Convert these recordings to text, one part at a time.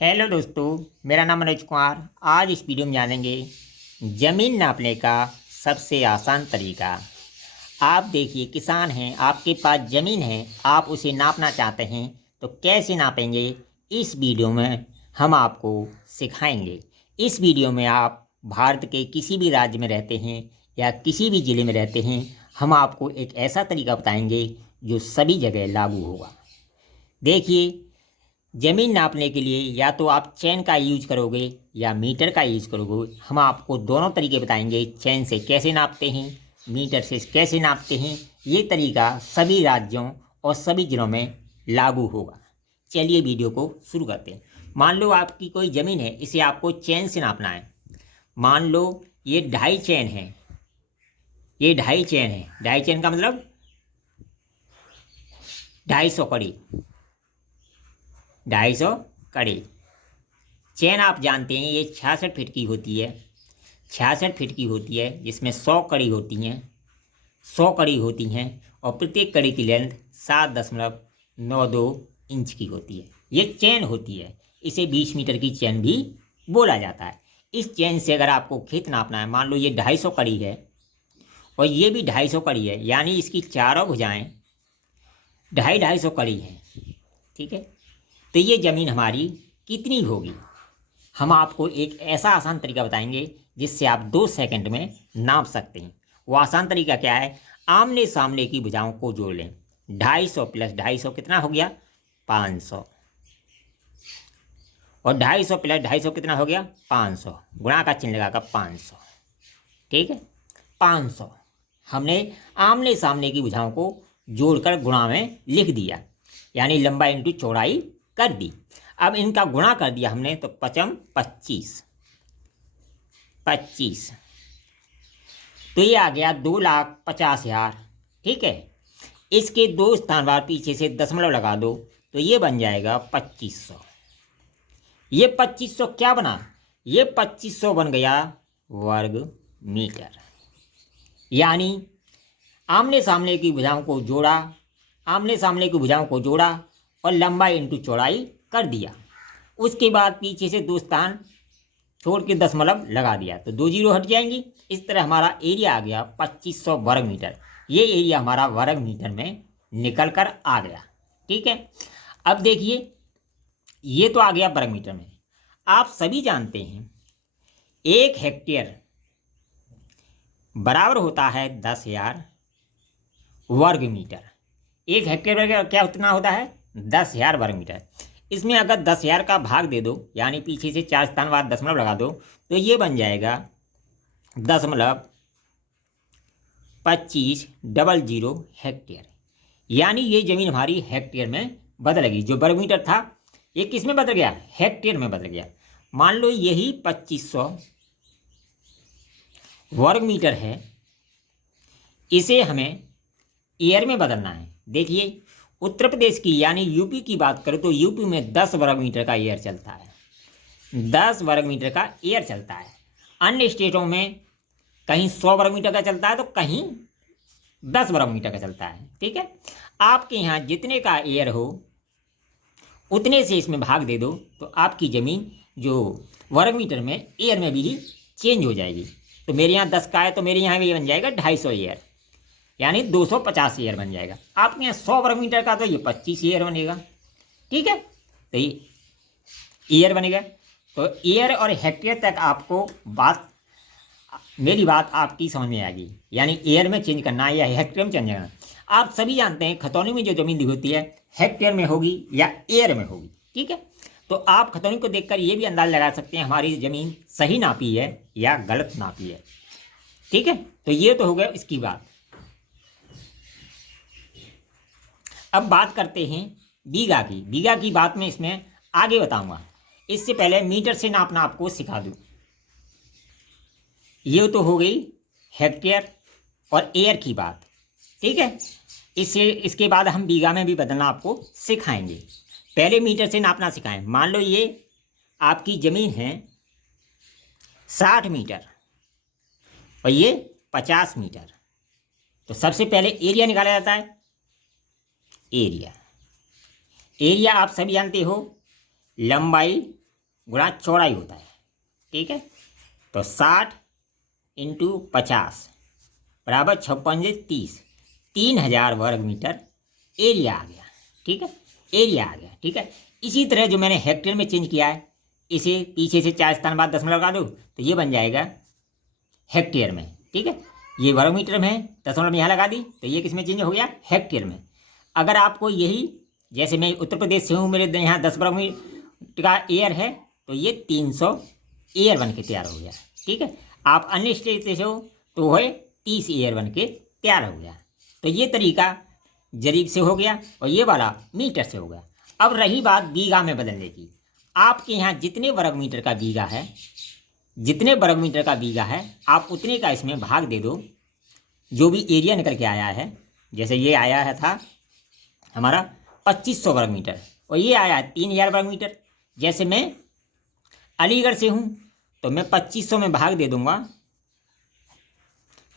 Hello दोस्तों, मेरा नाम मनोज कुमार। आज इस वीडियो में जानेंगे ज़मीन नापने का सबसे आसान तरीका। आप देखिए, किसान हैं, आपके पास ज़मीन है, आप उसे नापना चाहते हैं तो कैसे नापेंगे, इस वीडियो में हम आपको सिखाएंगे। इस वीडियो में आप भारत के किसी भी राज्य में रहते हैं या किसी भी ज़िले में रहते हैं, हम आपको एक ऐसा तरीका बताएंगे जो सभी जगह लागू होगा। देखिए, ज़मीन नापने के लिए या तो आप चैन का यूज करोगे या मीटर का यूज करोगे। हम आपको दोनों तरीके बताएंगे, चैन से कैसे नापते हैं, मीटर से कैसे नापते हैं। ये तरीका सभी राज्यों और सभी जिलों में लागू होगा। चलिए वीडियो को शुरू करते हैं। मान लो आपकी कोई ज़मीन है, इसे आपको चैन से नापना है। मान लो ये 2.5 चैन है, ये 2.5 चैन है। 2.5 चैन का मतलब 250 कड़ी, 250 कड़ी। चैन आप जानते हैं ये 66 फीट की होती है, 66 फीट की होती है, जिसमें 100 कड़ी होती हैं, 100 कड़ी होती हैं और प्रत्येक कड़ी की लेंथ 7.92 इंच की होती है। ये चैन होती है, इसे 20 मीटर की चैन भी बोला जाता है। इस चैन से अगर आपको खेत नापना है, मान लो ये 250 कड़ी है और ये भी 250 कड़ी है, यानी इसकी चारों भुजाएं 250 कड़ी हैं, ठीक है। तो ये ज़मीन हमारी कितनी होगी, हम आपको एक ऐसा आसान तरीका बताएंगे जिससे आप 2 सेकंड में नाप सकते हैं। वो आसान तरीका क्या है? आमने सामने की भुजाओं को जोड़ लें। 250 प्लस 250 कितना हो गया? 500। और 250 प्लस 250 कितना हो गया? 500। गुणा का चिन्ह लगाकर 500, ठीक है। 500 हमने आमने सामने की भुजाओं को जोड़कर गुणा में लिख दिया, यानी लंबाई इंटू चौड़ाई कर दी। अब इनका गुणा कर दिया हमने तो 25 25, तो ये आ गया 2,50,000, ठीक है। इसके 2 स्थान बार पीछे से दशमलव लगा दो तो ये बन जाएगा 2500। ये 2500 क्या बना? ये 2500 बन गया वर्ग मीटर। यानी आमने सामने की भुजाओं को जोड़ा, आमने सामने की भुजाओं को जोड़ा और लंबाई इंटू चौड़ाई कर दिया। उसके बाद पीछे से 2 स्थान छोड़ के दशमलव लगा दिया तो 2 जीरो हट जाएंगी। इस तरह हमारा एरिया आ गया 2500 वर्ग मीटर। ये एरिया हमारा वर्ग मीटर में निकल कर आ गया, ठीक है। अब देखिए, ये तो आ गया वर्ग मीटर में। आप सभी जानते हैं 1 हेक्टेयर बराबर होता है 10,000 वर्ग मीटर। 1 हेक्टेयर क्या उतना होता है? 10,000 वर्ग मीटर। इसमें अगर 10,000 का भाग दे दो, यानी पीछे से 4 स्थान बाद दशमलव लगा दो तो ये बन जाएगा 0.2500 हेक्टेयर। यानी ये ज़मीन हमारी हेक्टेयर में बदल गई। जो वर्ग मीटर था ये किस में बदल गया? हेक्टेयर में बदल गया। मान लो यही 2500 वर्ग मीटर है, इसे हमें ईयर में बदलना है। देखिए, उत्तर प्रदेश की यानी यूपी की बात करें तो यूपी में 10 वर्ग मीटर का एयर चलता है, 10 वर्ग मीटर का एयर चलता है। अन्य स्टेटों में कहीं 100 वर्ग मीटर का चलता है तो कहीं 10 वर्ग मीटर का चलता है, ठीक है। आपके यहाँ जितने का एयर हो उतने से इसमें भाग दे दो तो आपकी ज़मीन जो वर्ग मीटर में एयर में भी चेंज हो जाएगी। तो मेरे यहाँ 10 का है तो मेरे यहाँ भी बन जाएगा 250 एयर, यानी 250 ईयर बन जाएगा। आपके यहाँ 100 वर्ग मीटर का तो ये 25 ईयर बनेगा, ठीक है। तो ये ईयर बनेगा। तो ईयर और हेक्टेयर तक आपको मेरी बात आपकी समझ में आएगी, यानी ईयर में चेंज करना है या हेक्टेयर में चेंज करना। आप सभी जानते हैं खतौनी में जो ज़मीन दी होती है हेक्टेयर में होगी या एयर में होगी, ठीक है। तो आप खतौनी को देखकर ये भी अंदाज़ा लगा सकते हैं हमारी ज़मीन सही नापी है या गलत नापी है, ठीक है। तो ये तो हो गया इसकी बात। अब बात करते हैं बीघा की। बीघा की बात मैं इसमें आगे बताऊंगा, इससे पहले मीटर से नापना आपको सिखा दूं। ये तो हो गई हेक्टेयर और एयर की बात, ठीक है। इसके बाद हम बीघा में भी बदलना आपको सिखाएंगे। पहले मीटर से नापना सिखाएं। मान लो ये आपकी ज़मीन है 60 मीटर और ये 50 मीटर, तो सबसे पहले एरिया निकाला जाता है। एरिया आप सभी जानते हो, लंबाई गुणा चौड़ाई होता है, ठीक है। तो 60 इंटू 50 बराबर 6×5 3000 वर्ग मीटर एरिया आ गया, ठीक है, एरिया आ गया, ठीक है। इसी तरह जो मैंने हेक्टेयर में चेंज किया है, इसे पीछे से 4 स्थान बाद दशमलव लगा दो तो ये बन जाएगा हेक्टेयर में, ठीक है। ये वर्ग मीटर में है, दशमलव यहाँ लगा दी तो ये किस में चेंज हो गया, हेक्टेयर में। अगर आपको यही, जैसे मैं उत्तर प्रदेश से हूँ, मेरे यहाँ 10 वर्ग मीटर का एयर है तो ये 300 एयर बन के तैयार हो गया, ठीक है। आप अन्य स्टेट से हो तो वह 30 एयर बन के तैयार हो गया। तो ये तरीका जरीब से हो गया और ये वाला मीटर से हो गया। अब रही बात बीघा में बदलने की, आपके यहाँ जितने वर्ग मीटर का बीघा है, जितने वर्ग मीटर का बीघा है आप उतने का इसमें भाग दे दो जो भी एरिया निकल के आया है। जैसे ये आया है था हमारा 2500 वर्ग मीटर और ये आया है 3000 वर्ग मीटर। जैसे मैं अलीगढ़ से हूँ तो मैं 2500 में भाग दे दूंगा,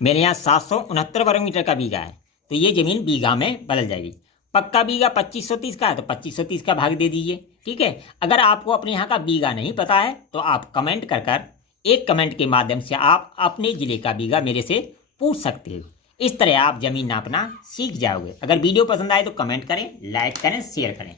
मेरे यहाँ 769 वर्ग मीटर का बीघा है तो ये ज़मीन बीघा में बदल जाएगी। पक्का बीघा 2530 का है तो 2530 का भाग दे दीजिए, ठीक है। अगर आपको अपने यहाँ का बीघा नहीं पता है तो आप कमेंट कर एक कमेंट के माध्यम से आप अपने ज़िले का बीघा मेरे से पूछ सकते हो। इस तरह आप ज़मीन नापना सीख जाओगे। अगर वीडियो पसंद आए तो कमेंट करें, लाइक करें, शेयर करें।